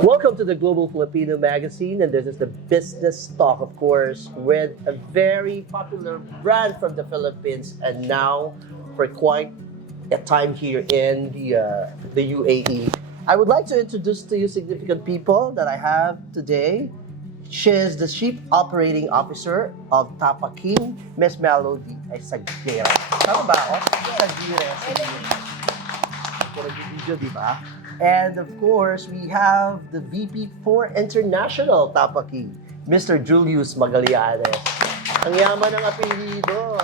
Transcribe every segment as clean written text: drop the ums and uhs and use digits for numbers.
Welcome to the Global Filipino Magazine, and this is the business talk, of course, with a very popular brand from the Philippines, and now for quite a time here in the UAE. I would like to introduce to you significant people that I have today. She is the Chief Operating Officer of Tapa King, Miss Melodee Isaguirre. Tama ba ako? Isaguirre. Kung nag-video, di ba? And of course, we have the VP for International Tapa King, Mr. Julius Magallanes. Ang yaman ng apelido.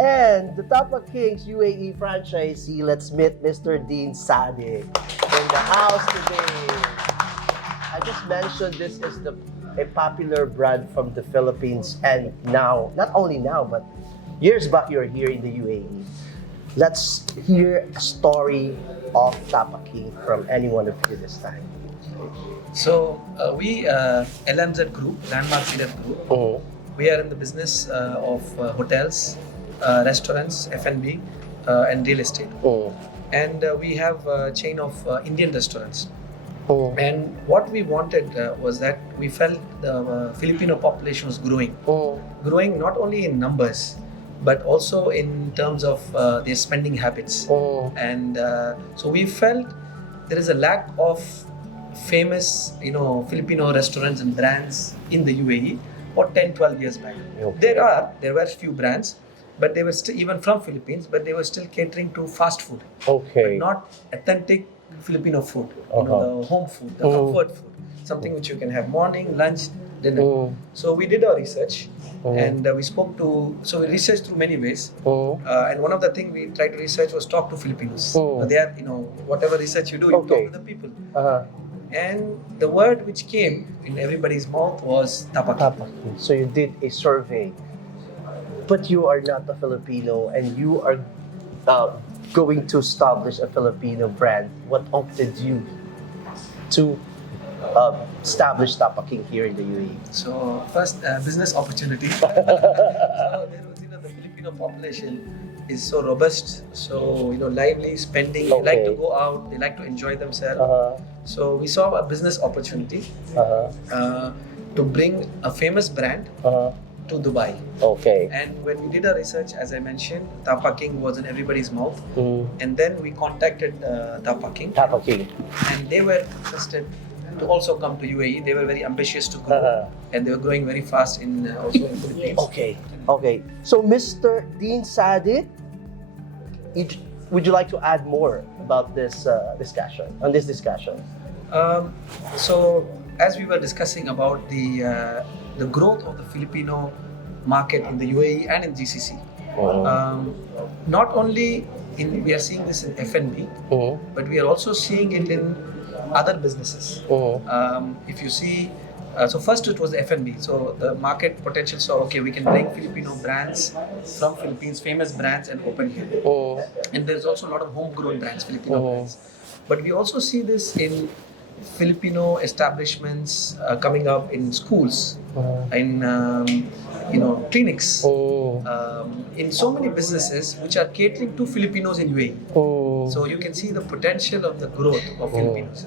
And the Tapa King's UAE franchisee, let's meet Mr. Deen Sadiq in the house today. I just mentioned this is a popular brand from the Philippines, and now, not only now, but years back you're here in the UAE. Let's hear a story of Tapa King from any one of you this time. So we LMZ Group, Landmark CDF Group. We are in the business of hotels, restaurants, F&B, and real estate. And we have a chain of Indian restaurants. And what we wanted was that we felt the Filipino population was growing not only in numbers, but also in terms of their spending habits. And so we felt there is a lack of famous, Filipino restaurants and brands in the UAE or 10, 12 years back. Okay. There were few brands, but they were still, even from Philippines, but they were still catering to fast food, Okay. but not authentic Filipino food, the home food, the comfort food, something which you can have morning, lunch, dinner. So we did our research. And we we researched through many ways. And one of the things we tried to research was talk to Filipinos. They are, whatever research you do, you talk to the people. And the word which came in everybody's mouth was Tapa King. Tapa King. So you did a survey, but you are not a Filipino, and you are going to establish a Filipino brand. What opted you to establish Tapa King here in the UAE? So first, business opportunity. So there was, the Filipino population is so robust, so lively, spending. They like to go out, they like to enjoy themselves. So we saw a business opportunity to bring a famous brand to Dubai. Okay. And when we did our research, as I mentioned, Tapa King was in everybody's mouth. And then we contacted Tapa King. Tapa King. And they were interested to also come to UAE. They were very ambitious to grow, and they were growing very fast also in Philippines. Okay. So, Mr. Deen Sadiq, would you like to add more about this discussion? So, as we were discussing about the growth of the Filipino market in the UAE and in GCC, not only we are seeing this in F&B, but we are also seeing it in other businesses. If you see, so first it was F&B. So the market potential saw, we can bring Filipino brands from Philippines, famous brands, and open here. And there's also a lot of homegrown brands, Filipino brands. But we also see this in Filipino establishments coming up in schools, in clinics, in so many businesses which are catering to Filipinos in UAE. So you can see the potential of the growth of Filipinos.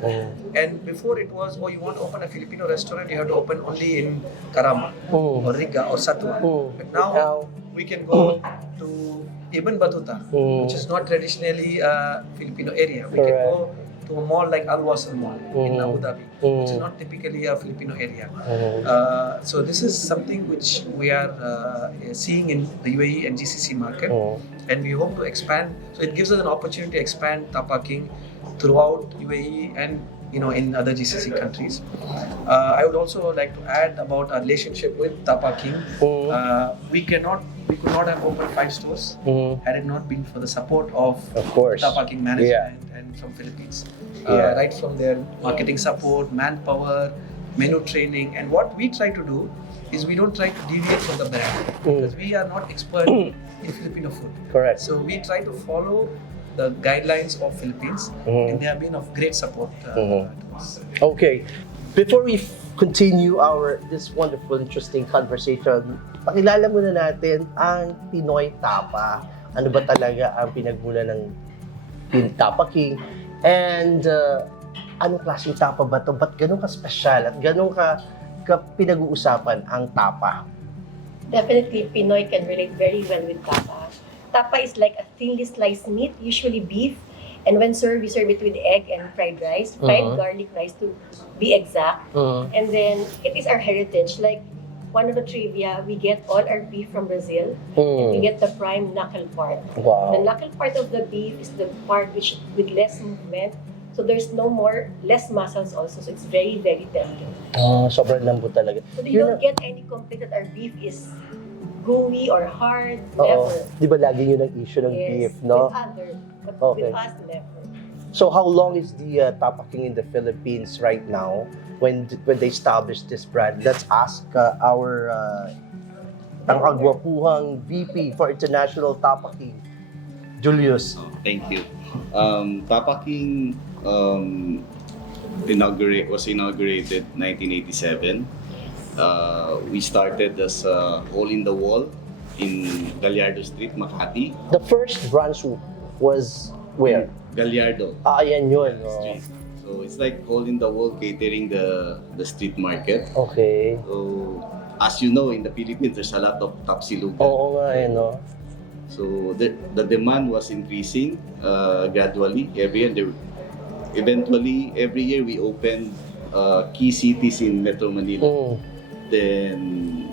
And before it was, you want to open a Filipino restaurant, you have to open only in Karama or Rigga or Satwa. But now we can go to Ibn Battuta, which is not traditionally a Filipino area. We can go to a mall like Al Wasl Mall in Abu Dhabi, which is not typically a Filipino area. So this is something which we are seeing in the UAE and GCC market, and we hope to expand. So it gives us an opportunity to expand Tapa King throughout UAE and in other GCC countries. I would also like to add about our relationship with Tapa King. We could not have opened 5 stores had it not been for the support of Tapa King management and from Philippines. Right from their marketing support, manpower, menu training. And what we try to do is we don't try to deviate from the brand because we are not expert in Filipino food. Correct. So we try to follow the guidelines of Philippines, and they have been of great support to us. Okay. Before we continue this wonderful, interesting conversation, pakilala muna natin ang Pinoy Tapa. Ano ba talaga ang pinagmula ng Tapa King? And anong klaseng tapa ba to? Ba't ganun ka-special at ganun ka pinag-uusapan ang tapa? Definitely, Pinoy can relate very well with tapa. Tapa is like a thinly sliced meat, usually beef. And when served, we serve it with egg and fried rice, fried garlic rice to be exact. And then it is our heritage. Like one of the trivia, we get all our beef from Brazil. And we get the prime knuckle part. Wow. The knuckle part of the beef is the part which with less movement. So there's less muscles also. So it's very, very tender. Sobrang lambot talaga. So you don't get any complaint that our beef is gooey or hard. Oo. Never. Di ba lagi yun ang issue ng beef, no? With others, but Okay. with us, never. So how long is the Tapa King in the Philippines right now? When they established this brand? Let's ask our ang kagwapuhang VP for International Tapa King, Julius. Thank you. Tapa King was inaugurated 1987. We started as a hole in the wall in Gallardo Street, Makati. The first branch was where? Gallardo Ayan yun. Street. So it's like hole in the wall catering the street market. Okay. So as you know, in the Philippines, there's a lot of tapsilugan. Oo nga eh, no? So the demand was increasing gradually every year. Eventually, every year we opened key cities in Metro Manila. Then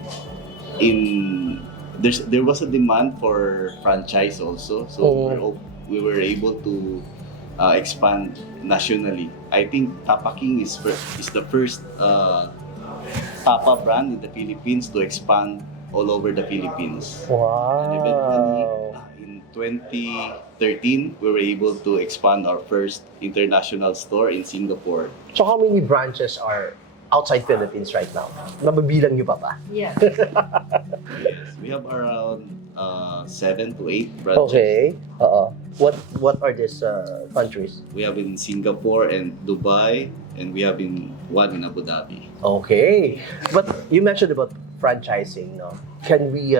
there was a demand for franchise also, so we were able to expand nationally. I think Tapa King is the first tapa brand in the Philippines to expand all over the Philippines. Wow. And eventually, in 2013, we were able to expand our first international store in Singapore. So how many branches are outside Philippines right now? Nababilang niyo pa ba? Yeah. Yes, we have around 7 to 8 branches. Okay. What are these countries? We have in Singapore and Dubai, and we have one in Abu Dhabi. Okay. But you mentioned about franchising, no? Can you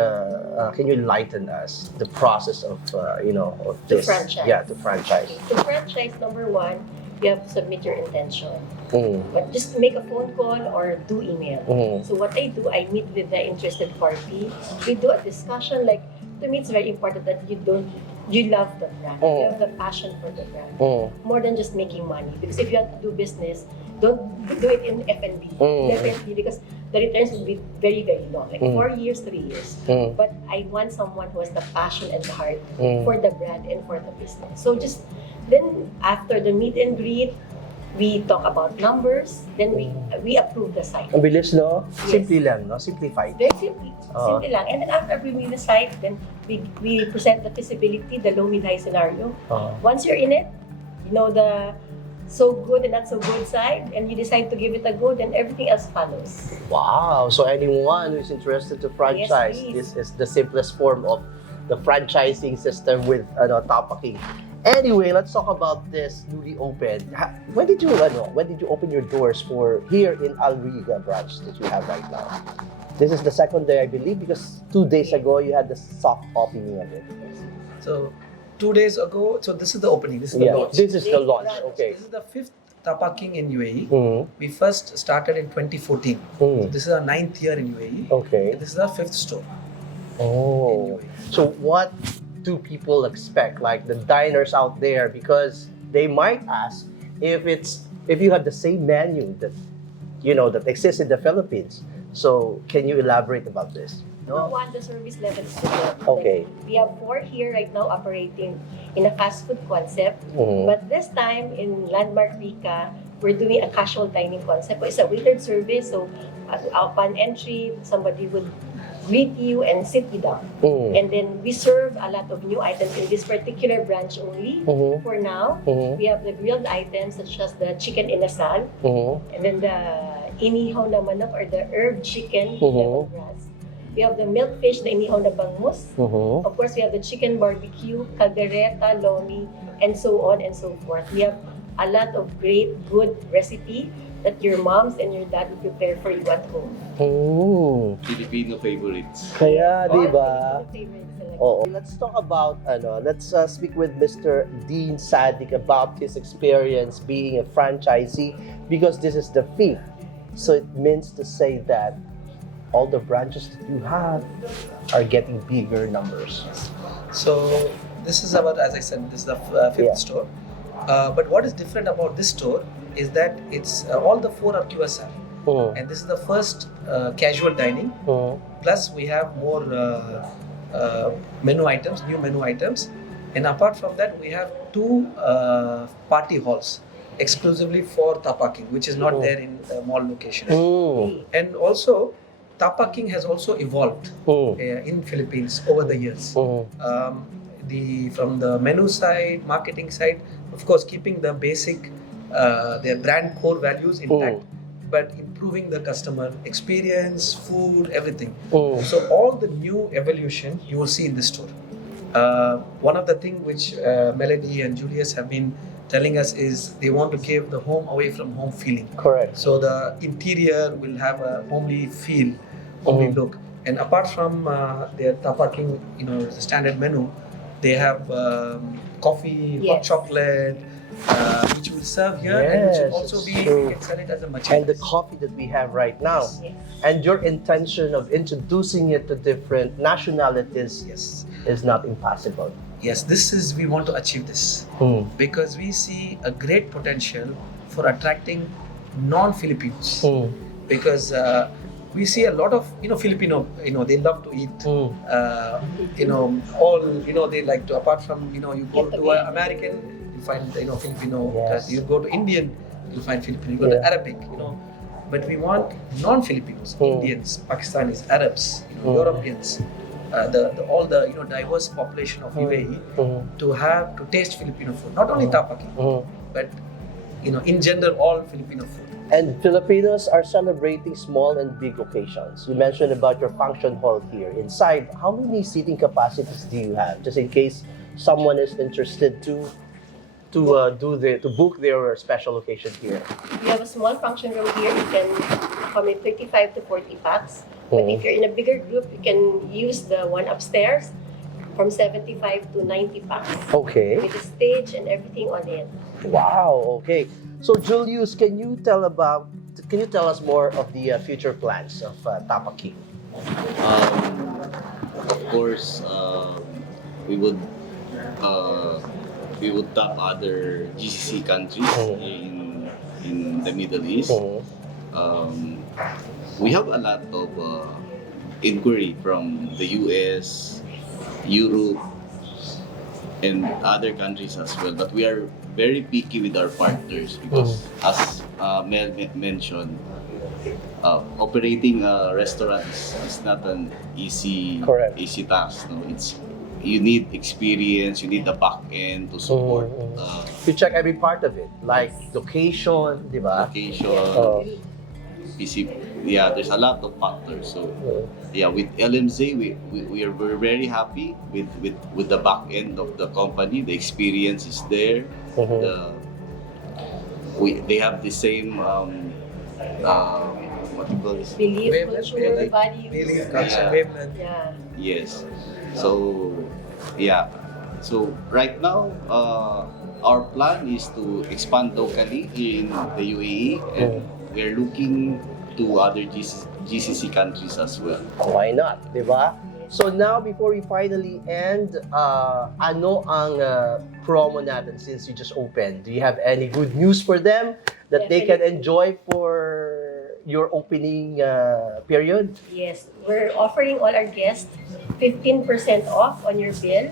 enlighten us the process of of this? franchise. Yeah, to franchise. To franchise, number one, you have to submit your intention. Mm. But just make a phone call or do email. Mm. So what I do, I meet with the interested party. We do a discussion. Like, to me, it's very important that you love the brand. You have the passion for the brand. More than just making money. Because if you have to do business, don't do it in F&B. Definitely, because the returns will be very, very long. Like 4 years, 3 years. But I want someone who has the passion and the heart for the brand and for the business. So then after the meet and greet, we talk about numbers, then we approve the site. Ang bilis, no? Yes. Simple lang, no? Simplified. Very simple lang. And then after approving the site, then we present the feasibility, the low, mid, high scenario. Once you're in it, you know the so good and not so good side, and you decide to give it a go, then everything else follows. Wow. So anyone who's interested to franchise, Yes, this is the simplest form of the franchising system with Tapa King. Anyway, let's talk about this newly opened. When did you open your doors for here in Rigga branch that you have right now? This is the second day, I believe, because 2 days ago you had the soft opening of it. So 2 days ago, so this is the opening, this is the launch. This is the launch. Okay. This is the 5th Tapa King in UAE. Mm-hmm. We first started in 2014. So this is our 9th year in UAE. Okay. And this is our 5th store in Oh. UAE. So what do people expect, like the diners out there? Because they might ask if you have the same menu that that exists in the Philippines. So can you elaborate about this? Number one, the service level is good. Okay. Like, we have 4 here right now operating in a fast food concept. But this time in Landmark Rigga, we're doing a casual dining concept. It's a waitered service. So upon entry, somebody would greet you and sit you down. And then we serve a lot of new items in this particular branch only. For now, we have the grilled items such as the chicken inasal, and then the inihaw na manok or the herb chicken lemongrass. We have the milkfish, the inihaw na bangus. Of course, we have the chicken barbecue, caldereta, lomi, and so on and so forth. We have a lot of great, good recipe that your moms and your dad will prepare for you at home. Filipino favorites. Kaya, di ba? All Filipino favorites talaga. Oo. Let's talk about let's speak with Mr. Deen Sadiq about his experience being a franchisee, because this is the fifth. So it means to say that all the branches that you have are getting bigger numbers. So this is about, as I said, this is the fifth Yeah. store. But what is different about this store is that it's all the four are QSR, and this is the first casual dining. Plus, we have more menu items, new menu items, and apart from that, we have two party halls exclusively for Tapa King, which is not there in mall locations. And also, Tapa King has also evolved in Philippines over the years. From the menu side, marketing side, of course, keeping the basic their brand core values intact, but improving the customer experience, food, everything. So all the new evolution you will see in this store. One of the things which Melodee and Julius have been telling us is they want to give the home away from home feeling. Correct. So the interior will have a homely feel, homely look. And apart from their Tapa King, the standard menu, they have coffee, hot Yes. chocolate, which will serve here, and which will also Yes, be it's true. you can sell it as a And merchandise. the coffee that we have right now, Yes. and your intention of introducing it to different nationalities Yes, is not impossible. yes. We want to achieve this because we see a great potential for attracting non-Filipinos. Because we see a lot of Filipino, they love to eat. They like to, apart from you go Get to away. an American, you find Filipino. Yes. You go to Indian, you find Filipino. You go to Yeah. Arabic, But we want non-Filipinos, Mm. Indians, Pakistanis, Arabs, Europeans, all the diverse population of UAE to taste Filipino food. Not only Tapa King, but in general all Filipino food. And Filipinos are celebrating small and big occasions. You mentioned about your function hall here. Inside, how many seating capacities do you have? Just in case someone is interested to book their special occasion here. We have a small function room here. You can accommodate 35 to 40 packs. But if you're in a bigger group, you can use the one upstairs from 75 to 90 packs. Okay. With the stage and everything on it. Wow. Okay. So Julius, can you tell us more of the future plans of Tapa King? Of course, we would tap other GCC countries in the Middle East. We have a lot of inquiry from the US, Europe, and other countries as well. But we are very picky with our partners because, as Mel mentioned, operating a restaurant is not an easy task. No? You need experience, you need the back end to support To check every part of it, like location, di ba? location, PC. Yeah, there's a lot of factors. So yeah, with LMZ, we're very happy with the back end of the company. The experience is there. They have the same what do you call this? Belief, Wavelength, culture, values. Belief, culture, Yeah. wavelength. Yeah. Yes. So yeah. So right now, our plan is to expand locally in the UAE, and we're looking to other GCC countries as well. Why not, di ba? So now, before we finally end, ano ang promo natin since you just opened? Do you have any good news for them that they can enjoy for your opening period? Yes, we're offering all our guests 15% off on your bill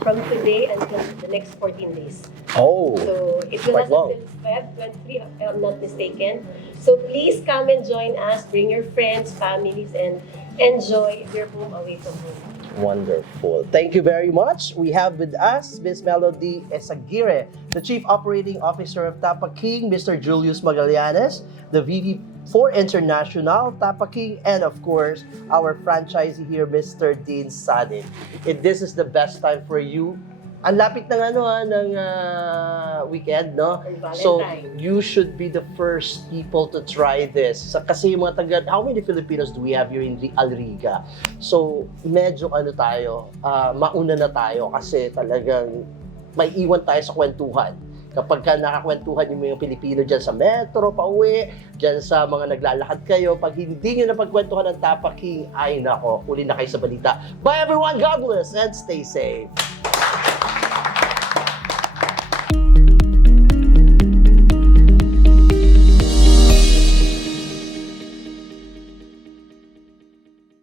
from today until the next 14 days. Oh, So it will quite last long. until Feb 23, if I'm not mistaken. So please come and join us. Bring your friends, families, and enjoy your home away from home. Wonderful. Thank you very much. We have with us Ms. Melodee Isaguirre, the Chief Operating Officer of Tapa King, Mr. Julius Magallanes, the VP for International, Tapa King, and of course, our franchisee here, Mr. Deen Sadiq. If this is the best time for you ang lapit ng weekend, no? And So, Valentine. you should be the first people to try this. Kasi yung mga how many Filipinos do we have here in Rigga? So, medyo tayo, mauna na tayo kasi talagang may iwan tayo sa kwentuhan. Kapag nakakwentuhan yung mga Pilipino dyan sa metro, pauwi, dyan sa mga naglalakad kayo, pag hindi nyo napagkwentuhan ng Tapa King, ay nako, uli na kayo sa balita. Bye everyone, God bless, and stay safe!